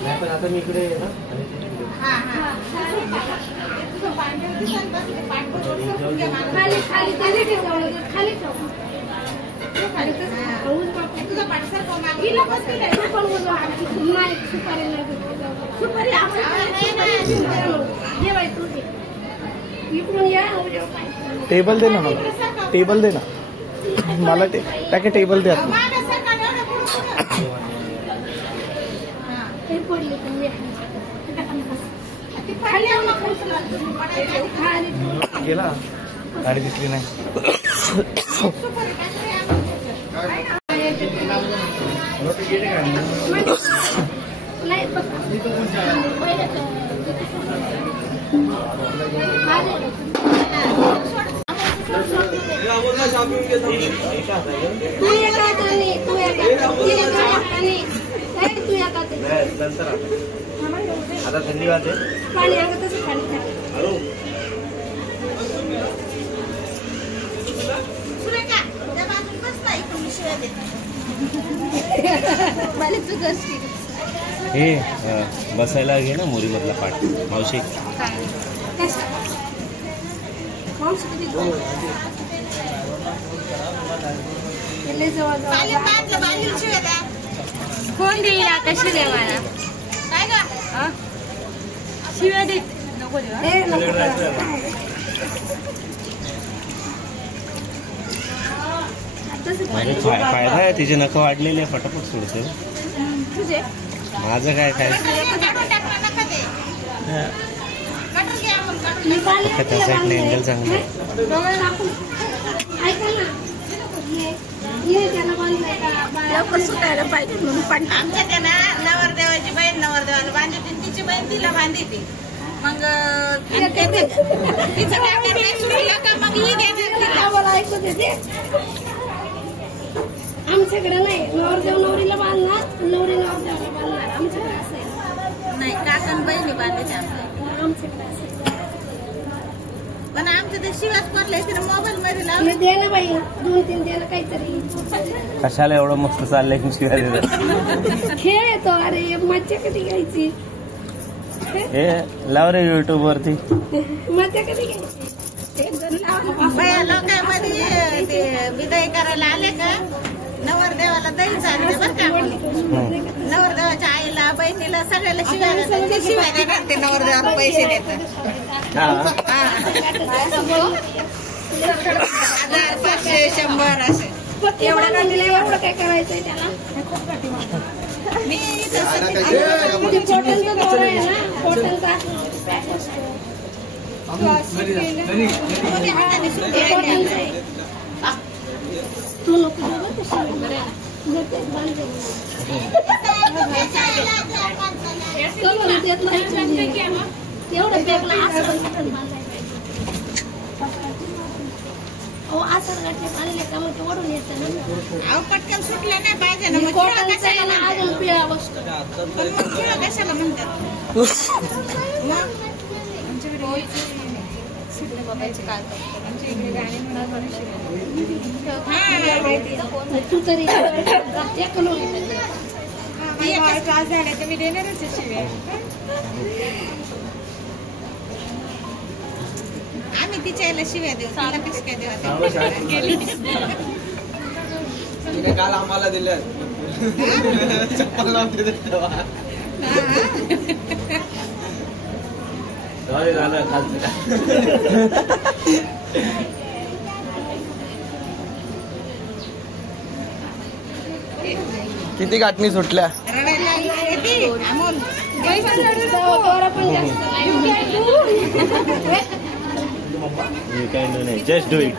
पण आता मी इकडे आहे ना. टेबल दे ना मला, टेबल दे ना मला, टाके टेबल दे. गेला गाडी दिसली नाही. आता थंडी वाजते. हे बसायला घे ना मोरी मधला पाठ मावशी. कोण देईल आता शिव्या मला? काय ग शिव्या देत नको देऊ. फायदा आहे, तिचे नख वाढलेले फटाफट सोडते. माझं काय काय त्या साईडने एंगल चांगला आहे. सुटायला पाहिजे म्हणून पण आमच्या त्या ना नवरदेवाची बहीण नवरदेवाला बांधते, तिची बहीण तिला बांधते. मग तिचं मग ही आमच्याकडे नाही. नवरदेव नवरीला बांधणार, नवरी नवरदेवाला बांधणार. आमच्याकडे असं नाही. काकण बहिणी बांधायचे आमच्याकडे असं. पण आमचं ते शिवास पडलंय तिने मोबाईल मध्ये लावलं. दे ना बाई, 2-3 दे ना काहीतरी. कशाला एवढं मस्त चाललंय शिवाय देतात. खेळ येतो. अरे मज्जा कधी घ्यायची? हे लाव रे युट्यूब वरती. मज्जा कधी घ्यायची? लोकांमध्ये ते विदाई करायला आले का नवरदेवाला दही चालते बरं का. नवरदेवाच्या आईला बहिणीला सगळ्याला शिवायला शिवाय देतात. ते नवरदेवाला पैसे देतात. 1000, 500, 100 असे. एवढं काय करायचंय त्याला? मी कॉटनचा दोरा आहे ना, कॉटनचा तू नको तेवढं बॅगला असं आलेले का मग ओढून येतं ना. पटकन सुटलं नाही पाहिजे ना. मग अजून पिळा बसतो. कशाला म्हणतात? तू तरी त्रास झाला तर मी देणारच शिव्या. आम्ही तिच्या याला शिव्या देऊ. तिला कशी काय देवा? तिने काल आम्हाला दिलं चप्पल नव्हते तेव्हा. किती गाठणी सुटल्या. Just do it.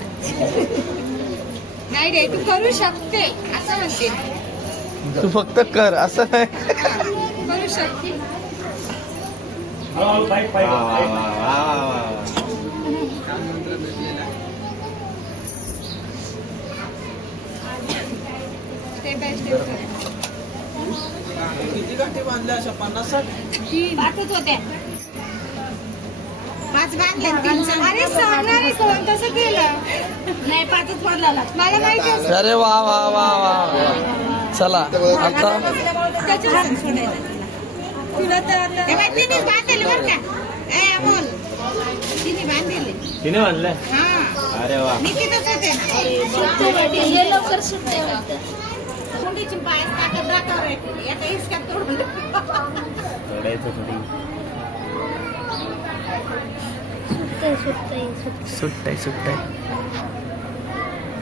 नाही रे, तू करू शकते असं म्हणते. तू फक्त कर असं नाही. करू शकते. Step by step. किती गाठी बांधल्या अशा? 50-60 5च होत्या. 5 बांधल्या. 3 अरे सांगणार कोण तसं केलं नाही. 5च बदलाला मला माहिती. अरे वा वा वा वा. चला आता तिनेच बांधलेली बरं का. ए अमोल तिने बांधलेली. तिने म्हणलं हा अरे वा मी तिथंच होते ना. हे लवकर सुटते वाटतं. मुंडीची पाय ताकद दाखव रे. एका हिसक्यात तोडून रडायचं थोडी सुटतंय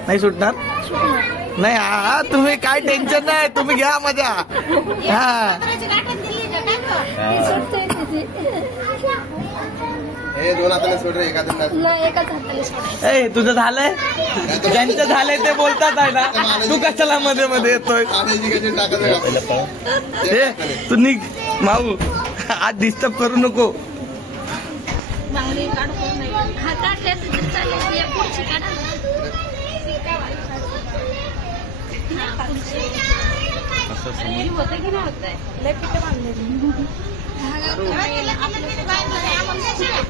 नाही सुटणार नाही. हा तुम्ही काय टेन्शन नाही, तुम्ही घ्या मजा. हा पत्राची गाठण दिली का काय गं? सुटतंय तिथे. दोन हाताने सोडरे एका हाताने नाही एकाच हाताने सोडायचं. ए तुझं झालंय, ज्यांचं झालंय ते बोलतात आहे ना, तू कशाला मध्ये मध्ये येतोय. आणायची कशी टाकायचं पहिलं पळ ए तू निघ माऊ, आज डिस्टर्ब करू नको. बांगडी काढू नाही. हा काढल्या तर चालेल. या पुढची काढा ना. हा, पुढची. असं समोर हे होतं की नाही होतंय? लय पिठं बांधलेली. तेव्हा तिला म्हणलं तिने बांधलं नाही. आम्हाला नाही शिव्या.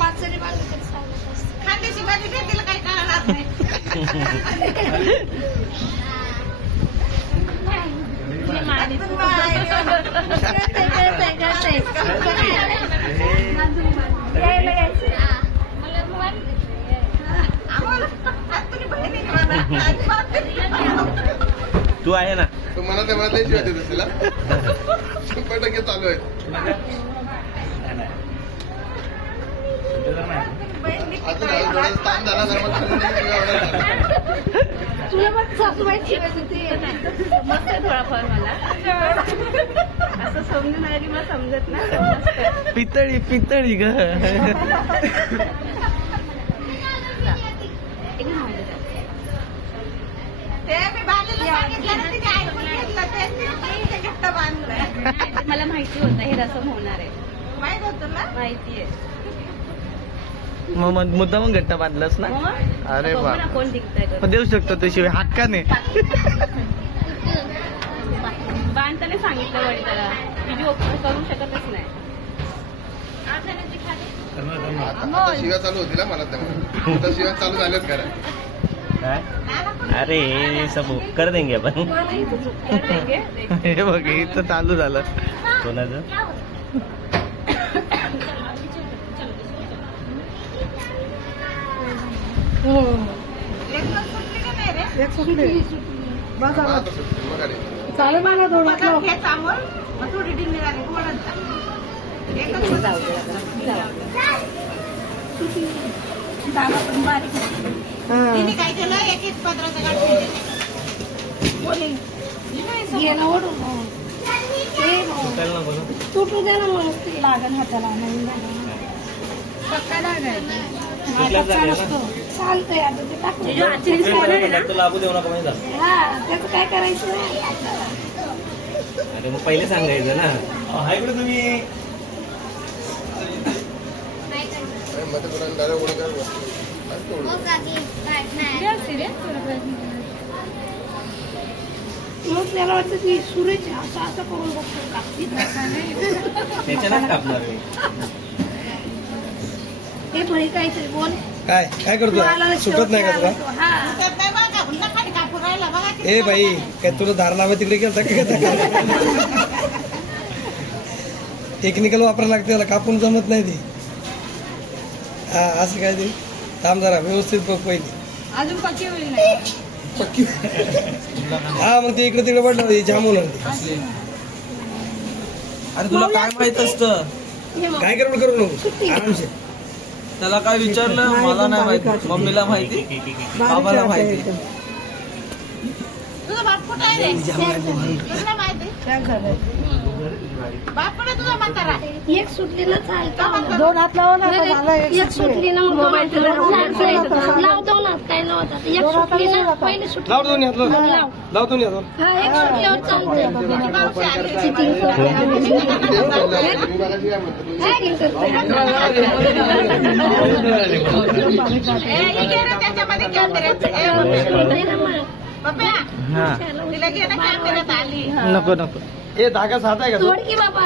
पाच जणी बांधले तरी चालत असतं. खांद्याची भाजी दे, तिला काही कळणार नाही. हे माडी. यायला यायचं. मला माहिती. आम्हाला तुम्ही बहिणी म्हणा. तू आहे ना. तू मनात नाही शिवाय देतो तिला 100% चालू आहे. अजून थोडा ताण झाला तर मग तुला मग सासूबाई शिवायची ती मस्त आहे थोडाफार मला असं समजून आली मला समजत ना. पितळी पितळी ग. ते मी बाजूला सांगितलं ना, तिने ऐकून घेतलं. ते तिने घट्ट बांधलंय. मला माहिती होतं हे रसम होणार आहे. माहित होतं ना. माहितीये. मग मुद्दा मग घट्ट बांधलास ना. अरे बघू वा, ना कोण दिखतंय पण देऊ शकतो तू शिवाय हक्काने. बांधताना सांगितलं वडिलाला मी करू शकतच नाही. आता शिव्या चालू होती ना मला तेव्हा. आता शिव्या चालू झाल्यात खरं. काय अरे सब कर देंगे आपण. हे बघ इथं चालू झालं. कोणाचं लेकरं सुटली का नाही रे? आता सुटते, मग आली. बघा, घे चांगलं. मग थोडी डिंगी झाली बोलत जा. एकच तिने काय केलं, एक पत्राचं गाठून दिलं. सुटायला नको ना. तुटू दे ना मग लागण हाताला पक्का लागायचं. कुठल्याच जागेला ना? चालतंय आता ते टाकून. तो लागू देऊ नका माहिती झालं. हा त्याचं काय करायचं नाही आपल्याला. अरे मग पहिले सांगायचं ना. हाय कुठे तुम्ही. मध्ये पुन्हा डायरेक्ट उडी करू. आणि तोडू. मग त्याला वाटतं की सुरेश असं असं करून बघतो कापती. त्याच्यानंच कापणार मी. हे थोडी काहीतरी बोल. काय काय करतो, सुटत नाही का तुला. हा त्यात नाही बघा, पुन्हा खाली कापून राहिला बघा किती. ए बाई काय तुला धार लावा तिकडे गेलता का. टेक्निकल वापरायला लागते त्याला, कापून जमत नाही ती. हा असं काय ते थांब जरा व्यवस्थित बघ पहिली. अजून पक्की होईल नाही. पक्की. हा मग ते इकडे तिकडे पडलं जाम होणार ते. अरे तुला काय माहित असतं. काय करू नको आरामशीर. त्याला काय विचारलं मला नाही माहिती, मम्मीला माहिती, बाबाला माहिती. तुझा बाप कुठं आहे रे? तुला माहिती बाप कुठे तुझा म्हातारा? एक सुटली ना चालतं. दोन हात लावा ना. एक सुटली ना मग लावतो ना काय लावतात. एक सुटली ना पहिली सुटली. लाव दोन्ही हात, लाव. लाव दोन्ही हात. हा एक सुटल्यावर चालतंय. त्याच्यामध्ये तिला घे ना कॅमेऱ्यात आली. नको नको. ए धागा साधा आहे का तू. तोड की बाबा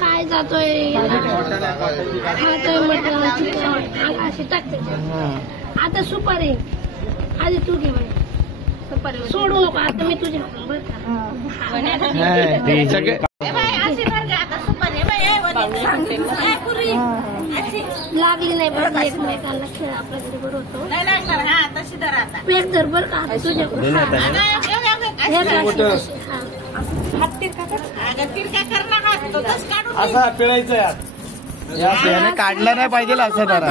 काय जातोय खातोय म्हटलं अशी टाकते. आता सुपारी आधी तू घे बाई. सोडू नको आता मी तुझ्या सगळे लागली नाही बरं एकमेकांना खेळ आपल्याकडे बरं होतो नाही लागणार हा तशी धर आता पेट धर बरं का तुझ्या तिरका कर ना हात तो तस काढून असा पिळायचं याने काढला नाही पाहिजे असं जरा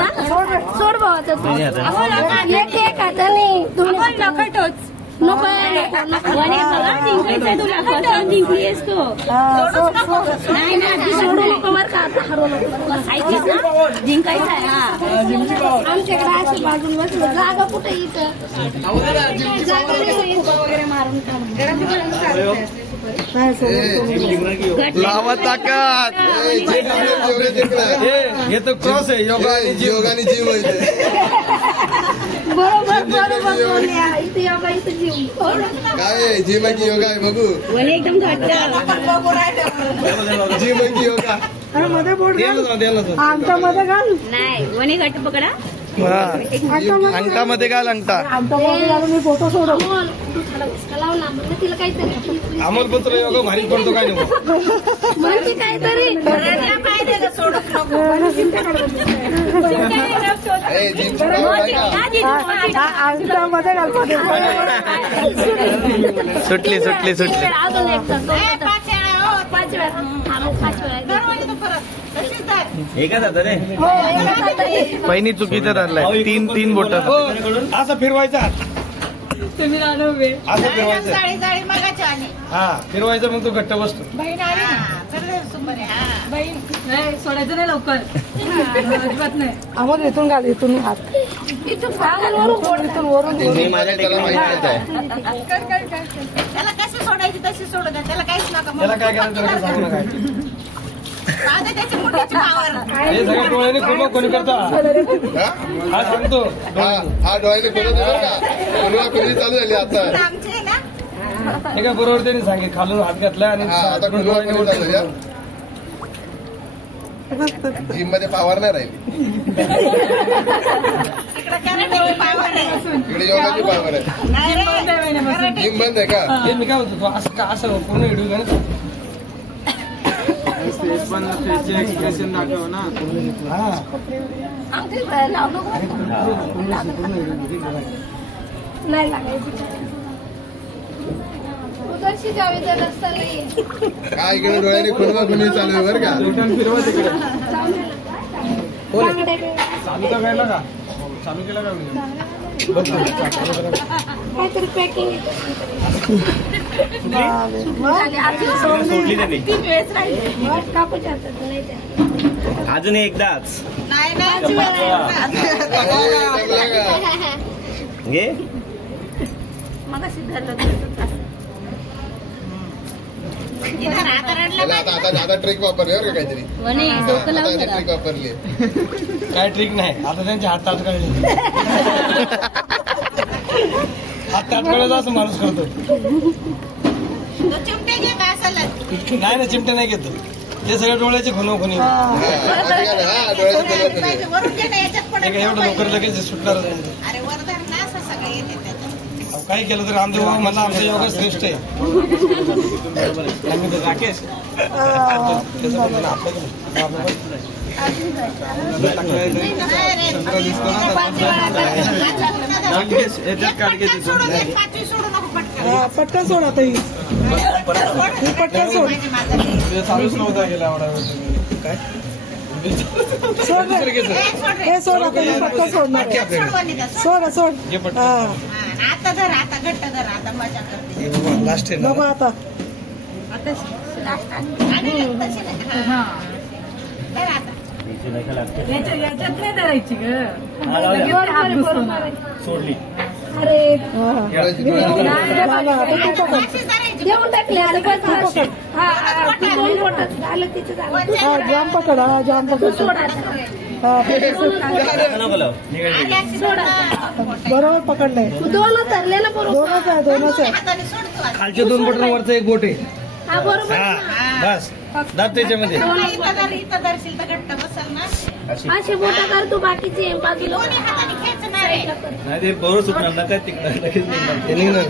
सोड भावा एक एक हाताने नकटोच नको जिंकली असतो नाही ना ती सोडू नको बरं का आता हरवू नको जिंकायचं आहे आमच्याकडे अशी बाजूला बसलं जागा कुठे इथं वगैरे मारून लावा ताकद हे तर क्रॉस आहे योगा योगाने जीव बरोबर बरोबर इथे योगा इथे जीव काय जिम आहे की योगा आहे बघू एकदम जिम आहे की योगा मध्ये बोर्ड आमचा मध्ये घाल नाही वणी घट्ट पकडा अंगठामध्ये घाल अंगठा मी फोटो सोडव लाव ना म्हणजे तिला काहीतरी अमोल पण तुला योगा भारी पडतो काय म्हणजे काहीतरी मध्ये घालतो सुटली सुटली सुटली अजून एक 5 वेळा एका जातं रे पहिली चुकीचं धरलाय 3 बोट असं फिरवायचा असं फिरवायचं जाळी मगाच्या आणि हा फिरवायचं मग तो घट्ट बसतो बहीण आली ना तर सुपर आहे हा बहीण नाही सोडायचं नाही लवकर अजिबात नाही आम्हाला इथून घाल इथून हात इथून वरून मी माझ्या टेक्निक त्याला कशी सोडायची तशी सोडू द्या त्याला काहीच नका त्याला काय करायचं त्याला काही सांगू नका आता त्याची मुठीची पावर हे सगळ्या डोळ्याने खुलं कोणी करतो हा सांगतो हा डोळ्याने खोलत बरं का खुली चालू झाली आता आमचे ना हे काय बरोबर त्यांनी सांगितलं खालून हात घातला आणि आता डोळ्याने खुली चालू झाली जिम मध्ये पावर नाही राहील तिकडे कराटे पावर आहे इकडे योगाची पावर आहे नाही रे जिम बंद आहे का हे मी काय म्हणतो तो असं का असं पूर्ण व्हिडिओ घ्या ना एक्सप्रेशन दाखव ना हा नाही लागायची उदरशी जावे तर रस्ता नाही काय इकडे डोळ्याने खुलवा खुली चालू आहे बरं का रिटर्न फिरवा तिकडे चालू का व्हायला का चालू केला का काहीतरी पॅकिंग सोडली त्यांनी 3 वेळेस राहील कापूच्या हातात नाही अजून एकदाच नाही नाही घे मग सिद्धार्थ त्याला आता ट्रिक वापरली बरं का काहीतरी ट्रिक वापरली काय ट्रिक नाही आता त्यांचे हात ताट कळले हात ताट कळत असं माणूस करतो चिमटे घे का असं नाही ना चिमटे नाही घेतो ते सगळे डोळ्याचे खुनो खुनी हा डोळ्याची पाहिजे वरून घे ना याच्यात पण एवढं लवकर लगेच सुटणार नाही अरे वरदान ना असं सगळं येते त्याच्यात काही केलं तर रामदेव बाबा म्हणला आमचा योगा श्रेष्ठ आहे आम्ही तर राकेश त्याचं म्हणलं आपलं याच्यात काढ पाचवी सोडू नको पटकन पटकन सोड आता ही पटकन सोड चालूच नव्हता गेला एवढा काय सोड हे सोड आता ही पटकन सोडणार सोड सोड हा आता धर आता घट्ट धर आता मजा करते लास्ट नको आता याच्यात नाही धरायची ग सोडली अरे देऊन टाकले जाम पकड हा जाम पकड बरोबर पकडलंय दोनच धरले ना बरोबर दोनच आहे खालचे 2 बोट वरचं 1 बोट आहे हा बरोबर हा बस दाब त्याच्यामध्ये इथं धरशील तर घट्ट बसल ना असे बोटा कर तू बाकीचे बाजूला दोन्ही हाताने खेच ना रे नाही ते बरोबर सुटणार ना काय तिकडं लगेच निघणार. हे निघणार.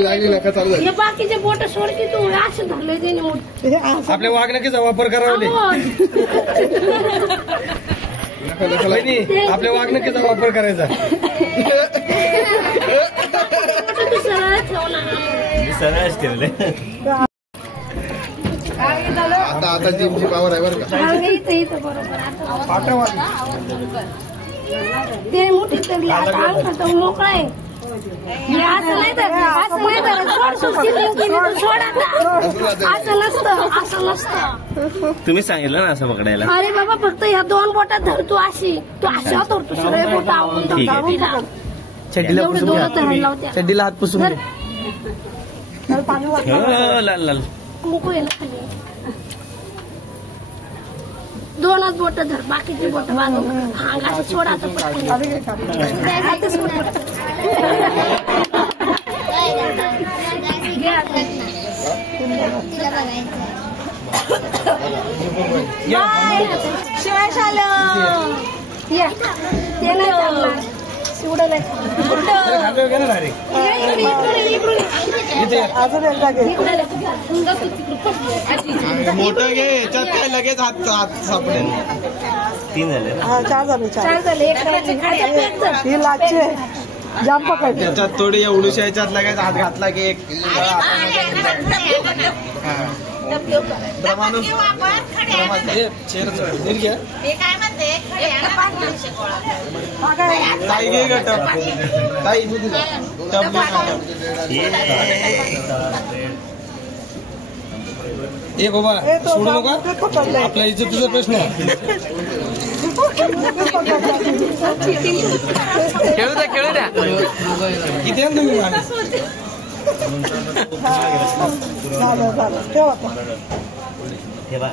लागली नका चालू झाली. हे बाकीचे बोट सोडते तू असं धरले त्याने मोठ. आपल्या वागणुकीचा वापर करावा आपल्या वागणुकीचा वापर करायचा. सरळच ठेवले. आता जिमची पावर आहे बरं का. ते मोठी तरी आता अंगठा मोकळा आहे. हे असं नाही धरत, असं नाही धरत. सोड सोड आता. असं नसतं. तुम्ही सांगितलं ना असं पकडायला. अरे बाबा फक्त ह्या 2 बोटात धर तू अशी. तू अशा धरतो सगळे बोट आवून ठीक आहे, ठीक चड्डीला एवढे पुसून 2 धरायला लावत्या. चड्डीला हात पुसून घे. हो, लाल लाल. मुकू येईल खाली. 2च बोट धर, बाकीची बोट बाजूला. हा असं सोड आता पटकन. आता सोड पटकन. घे आता. शिवाय झालं. या. ते नाही चालणार. एवढं नाही चालणार. मोठं घे याच्यात काय लगेच हात सापडेल. 3 झाले ना. 4 झाले. एक राहिली. त्याच्यात थोडी एवढूशा याच्यात लगेच हात घातला की एक प्रमाणून ताई घे ग टप. ताई ए बाबा सोडू नका. आपल्या इज्जतीचा प्रश्न आहे. खेळू द्या. किती आहे तुम्ही माणूस? हे बा.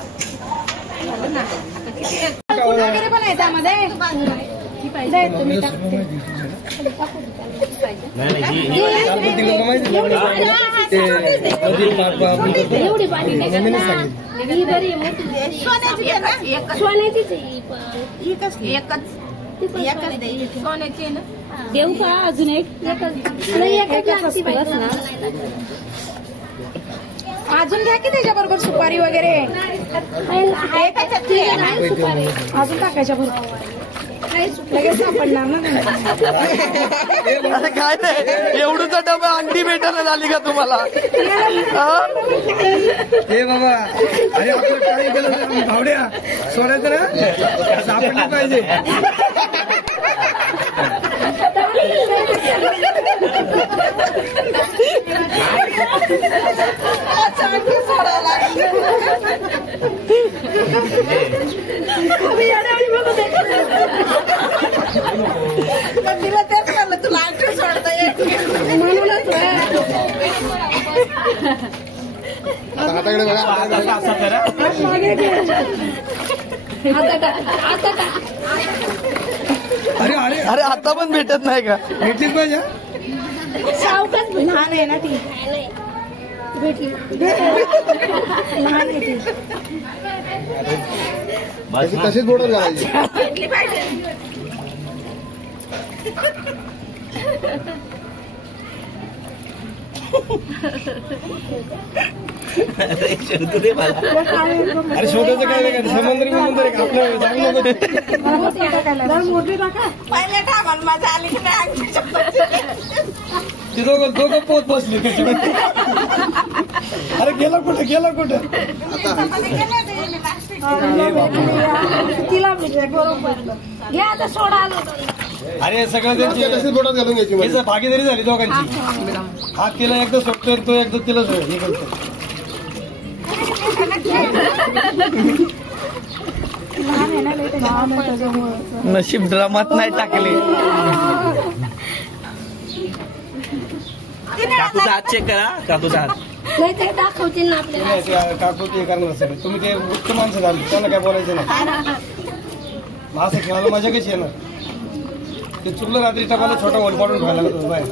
वगैरे पण आहे त्यामध्ये. एवढी पाणी ही बरी आहे मोठी. सोन्याचीच सोन्याची आहे ना. देऊ का अजून एक? अजून घ्या की त्याच्याबरोबर सुपारी वगैरे अजून टाकायच्या बरोबर. लगेच सापडणार ना. काय नाही एवढूचा डबा अंडी भेटायला झाली का तुम्हाला? हे बाबा अरे आपलं काय केलं भावड्या सोडायचं ना सापडली पाहिजे. तिला तेच म्हणलं तुला अंगठी सोडता येत म्हणूनच. हाताकडे बघा. असं करा. अरे अरे अरे आता पण भेटत नाही का? भेटलीच पाहिजे. सावकाच लहान आहे ना ती. भेटली लहान आहे ती. तशीच बोटच घालायची. भेटली पाहिजे. शोधू दे मला. अरे शोधायचं काय नाही. समुद्री म्हणून तर आपलं चांगलं पहिले टाकाल माझ्या आली की नाही अंगठी. ते दोघं पोत बसले त्याच्यामध्ये. अरे गेला कुठं तिला बरोबर घ्या आता. सोडा आलो. अरे सगळं त्यांची तशीच बोटात घालून घ्यायची म्हणजे. भागीदारी झाली दोघांची. हा तिला एकदा सोडतोय तो एकदा तिला हे करतो. नशीब ड्रामात नाही टाकले. काकूचा हात चेक करा. काकूचा हात. नाही ते दाखवतील ना आपल्याला. काकू ते करणार असेल. तुम्ही ते उच्च माणसं झाले त्यांना काय बोलायचं नाही. मग असं खेळायला मजा कशी येणार? ते चुकलं रात्री टाकायला छोटा होल पाडून ठेवायला लागत होतं बाहेर.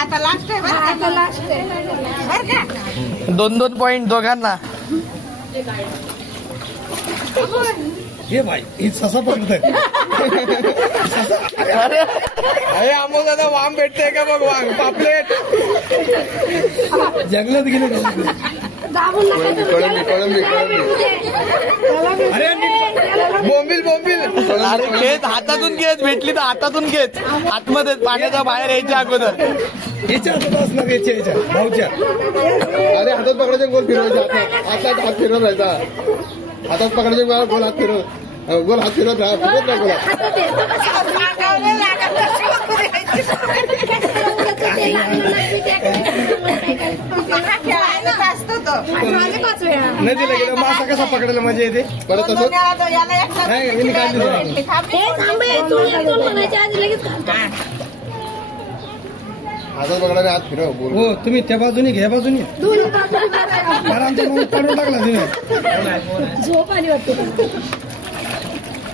आता लास्ट आहे बरं. आता लास्ट आहे बरं का. 2-2 पॉइंट दोघांना. हे भाई ही ससा पकडतंय. अरे अरे अमोल दादा वाम भेटते का बघ वांग पापलेट. जंगलात गेले. दाबून नका तुम्ही. कळंबी अरे बोंबील बोंबील. अरे घेत हातातून घेत भेटली तर हातातून घेत आतमध्ये पाण्याच्या बाहेर यायच्या अगोदर. याच्या हातात असणार याच्या भाऊच्या. अरे हातात पकडायचे गोल फिरवायचा हातात हात फिरवत राहायचा. हातात पकडायचे गोल हात फिरवत गोल हात फिरवत राहा फिरत नाही गोला. नदीला गेलं मासा कसा पकडायला मजा येते. परत तसंच नाही मी काढली. हातात पकडायला हात फिरव. हो तुम्ही त्या बाजूने घ्या बाजूने. मला आमच्या माणूस काढून टाकला तुम्ही. झोप आली वाटते.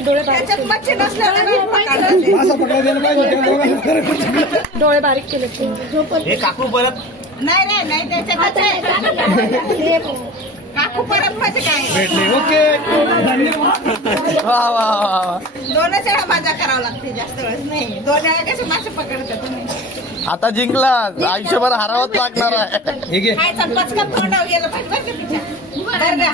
डोळे बारीक मासा पकडायला द्यायला पाहिजे. डोळे बारीक केले. झोप हे काकू परत नाही रे नाही त्याच्यात काकू परत म्हणजे काय भेटले. ओके धन्यवाद. वा वा वा. दोनच वेळा मजा करावं लागते जास्त वेळेस नाही. 2 वेळा कसे मासे पकडता तुम्ही. आता जिंकला आयुष्यभर हारावंच लागणार आहे. हे घे. खायचा पचकन तोंडावर गेलं पाहिजे बरं का तिच्या. बरं का?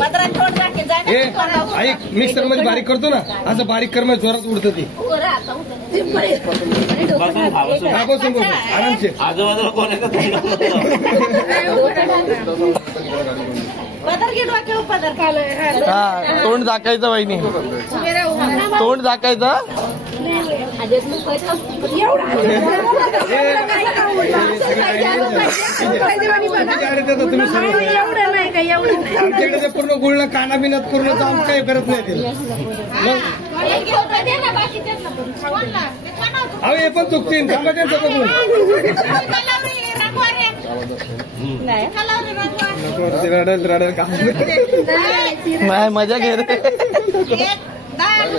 पदरात तोंड टाके जाय हे ना तोंडावर. ऐक मिक्सर मध्ये बारीक करतो ना असं बारीक कर जोरात उडतं ते. बसून खा बसून. हा बसून बसून आरामचे. आजूबाजूला कोणाचं तोंड पदर घे डोक्यावर पदर खाल्लं. हा तोंड झाकायचं वहिनी. तोंड झाकायचं. तुम्ही आमच्याकडे पूर्ण गुळणं काना बिनात पूर्ण जाऊन काही करत नाही ते. अहो हे पण चुकतील थांबा त्यांचं बघून. रडेल रडेल का नाही मजा घे रे.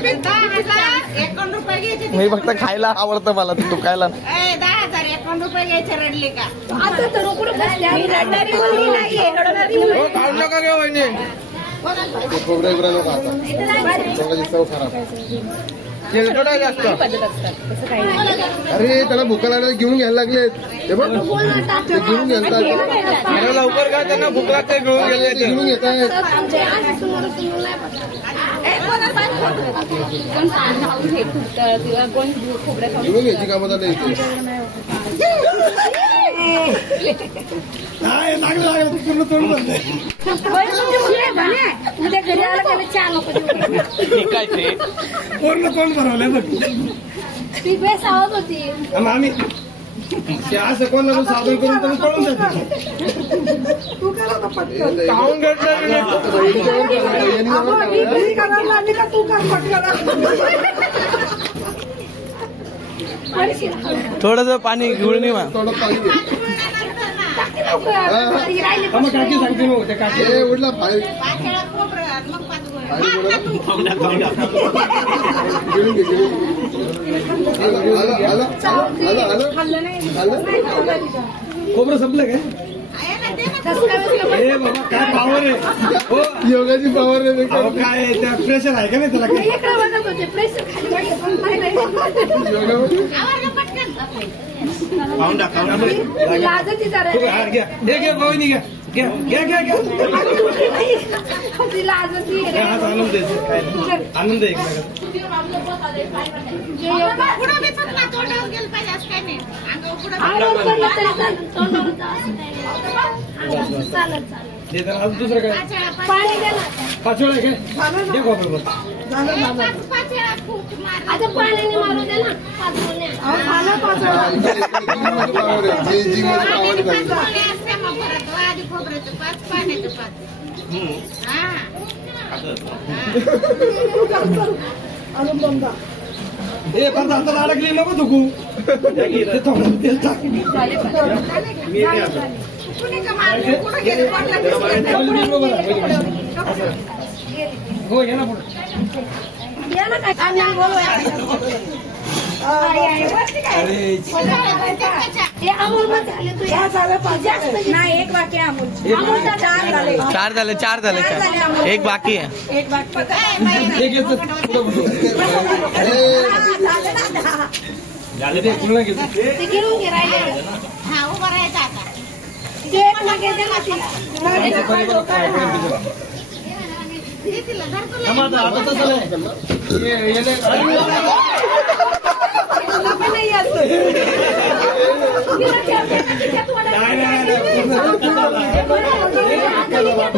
51 रुपये घ्यायचे. मी फक्त खायला आवडतं मला तू खायला. 10,051 रुपये घ्यायचे रडले का. आता तर रोकडं बसल्या. मी रडणारी मुलगी नाहीये. रडणारी मुलगी. हो खाऊ नका घेऊ वहिनी. खोबऱ्या बिबऱ्या नको आता. खोबऱ्याची चव खराब. तेलकट आहे जास्त. अरे त्याला भुका लागल्या घेऊन घ्यायला लागलेत. ते बघ ते घेऊन घ्यायला अरे लवकर का त्यांना भूक लागते घेऊन गेले. घेऊन घेत आहेत. घेऊन घ्यायची कामं झाली इथे. लागलं लागलं पूर्ण तोंड बनलंय. उद्या घरी आला त्याला चहा नको देऊ. काय ते पूर्ण तोंड भरवलंय बघ. ती बेस आवत होती. आणि आम्ही ते असं कोणाला पण सादर करून तर पळून जाते. खाऊन घेतलं. थोडस पाणी गुळणी मा. थोडं पाणी घे. मग काकी सांगते मग ते काकी. ए, उडला पाणी पाचळा खोबरं आणि मग 5 गोळ्या. पाणी बोला. गिळून घे गिळून घे. आलं खोबरं संपलं काय. आहे ना ते ना. ए बाबा काय पावर आहे. हो योगाची पावर आहे. अहो, काय त्या प्रेशर आहे का नाही त्याला काय. इकडे बघत होते. प्रेशर खाली वाटलं पण नाही. योगामध्ये आवरलं पटकन. खाऊन टाक खाऊन टाक. लाजती जरा. हा, घ्या हे घ्या भाऊनी घ्या घ्या घ्या घ्या घ्या. ती लाजती. हाच आनंद द्यायचा काय आनंद आहे एक पुढं बी चकला तोंडावर गेलं पाहिजे असं काय नाही. अंगावर पुढं चालत. अजून दुसरं काय. पाणी द्या ना. 5 वेळा घे घे खोबरं बघ. पाचळा खूप मार. आता पाण्याने मारू दे ना. 5 गोण्या. पावर आहे. जी जी मध्ये पावर आहे. गोळ्या असते मग परत. आधी खोबऱ्याचं 5 पाण्याचं 5. हा ए पण हाताला अडकली नको तुकू. ते थोडं तेल टाक. हो ये ना पुढे. या ना काय काम बोलवाय. हे अमोल मत झाले तू जास्त नाही. एक बाकी अमोल 4 झाले. 4 झाले. एक बाकी आहे. एक बाकी ते घेऊन घे राहिले. हा उभा राहायचं आता. ते एक मागे दे ना तिला. हे तिला धर तुला. आता तसं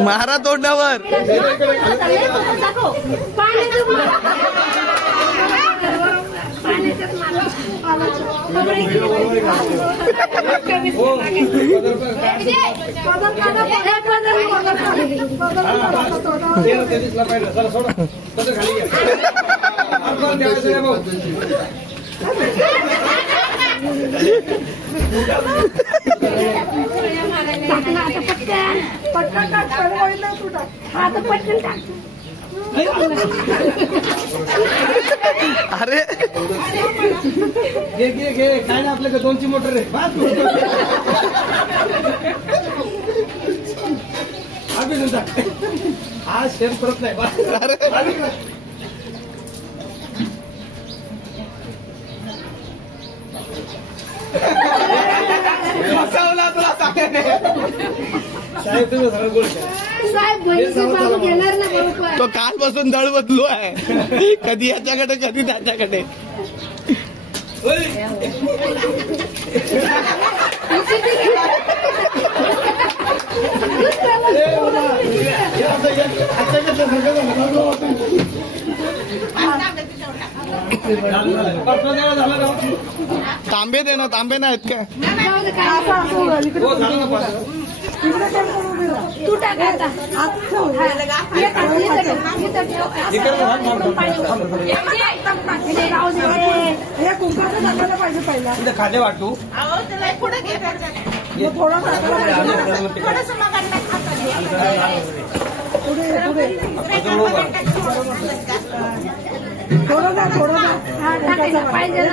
महारा तोंडावर. पटकन टाक. अरे घे काय ना आपल्याकडे 2ची मोटर आहे. हा शेअर करत नाही. साहेब तुम्ही सगळं बोलतो. साहेब बहिणीचं बाबू घेणार ना बरोबर. तो कालपासून दळ बदलू आहे. कधी याच्याकडे कधी त्याच्याकडे. तांबे दे ना. तांबे नाहीत का? तू टाक आता. खाद्य वाटू अहो त्याला पुढे घे. थोडंसं मगांना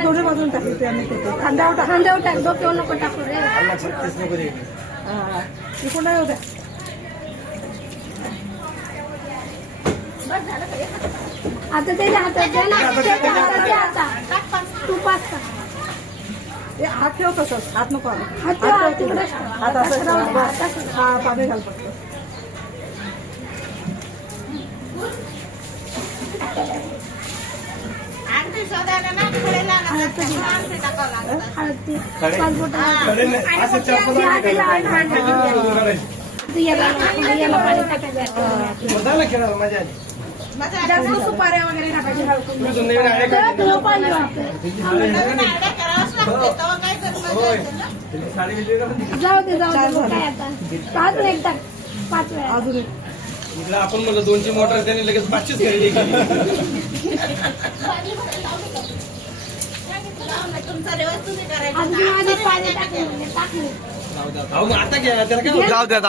दोन्ही बाजून टाकते आम्ही. खांद्यावर टाक. डोक्यावर नको टाकू रे. इकडून नाही होत्या. आता त्याच्या हातात द्या ना. आता तू 5 टाक. हात ठेव. तसंच हात नको. हात तिकडे हात असं पाणी घाल फक्त. आणखी शोधायला ना पुढे लागत आणखी टाकावं लागतं. हळदी 5 बोट. याला पाणी टाकायचं. खेळायला मजा आली. जास्त सुपाऱ्या वगैरे टाकायची. जाऊ दे काय आता. 5 एक टाक. 5 वेळा अजून एक. इकडे आपण म्हणलं 2ची मोटर त्याने लगेच 5चीच खरेदी केली. तुमचा रेवस तुम्ही करायचं. अजून आधी पाणी टाकलं. अहो मग आता घ्या त्याला काय जाऊ द्या.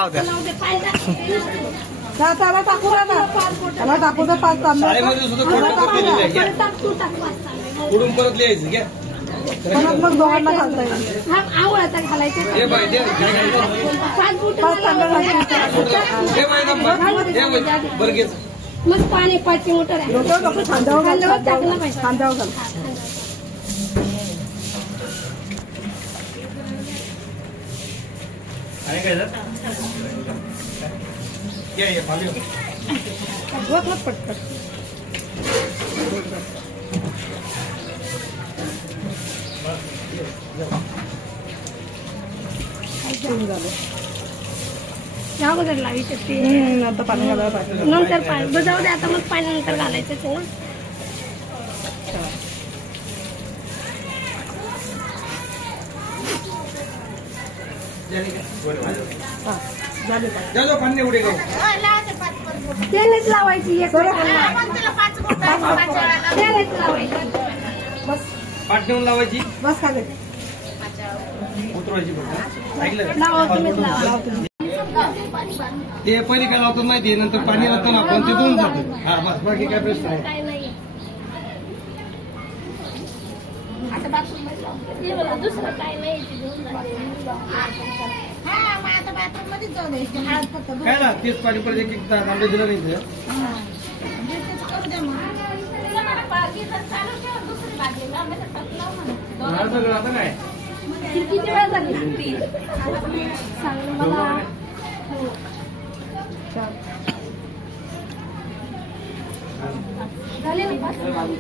त्याला टाकू त्याला टाकू तर 5 तांबे. शाळेमध्ये सुद्धा फोटो केलेले आहे. घ्या पुढून परत लिहायचं. घ्या मग दोघांना घालता येईल. आवळाचा घालायचं. हे बाई दे काय घालायचं. 5 बोट तांबे घालायचे. हे बाई बरं घेच. मग पाणी 5 मोटर आहे. खांद्यावर टाकलं पाहिजे. खांद्यावर घाल. आणि काय झालं ये पाणी पटकन. अगोदर लावायचं ते. नंतर पाणी घालायला पाहिजे. नंतर पाणी जाऊ दे. आता मग पाणी नंतर घालायचं ते ना. पाणी उडे गो तेलच लावायची. तेलच लावायची. बस पाठ नेऊन लावायची. बस खाली उतरवायची. ऐकलं लावा. तुम्हीच लावा. ते पहिले काय लावतात माहिती. नंतर पाणी लागतं आपण ते धुवून जातो. हा बस बाकी काय प्रश्न आहे. काय नाही. आता बाथरूम मध्ये मला दुसरं काय नाही घेऊन हा मग आता बाथरूम मध्येच जाऊ द्यायची हळद फक्त काय ना तेच पाणी परत एक एक तांबे दिलं नाही ते. करू द्या मग दुसरी बाजूला हा, सगळं आता काय किती वेळ झाली सांग मला झाले ना पाणी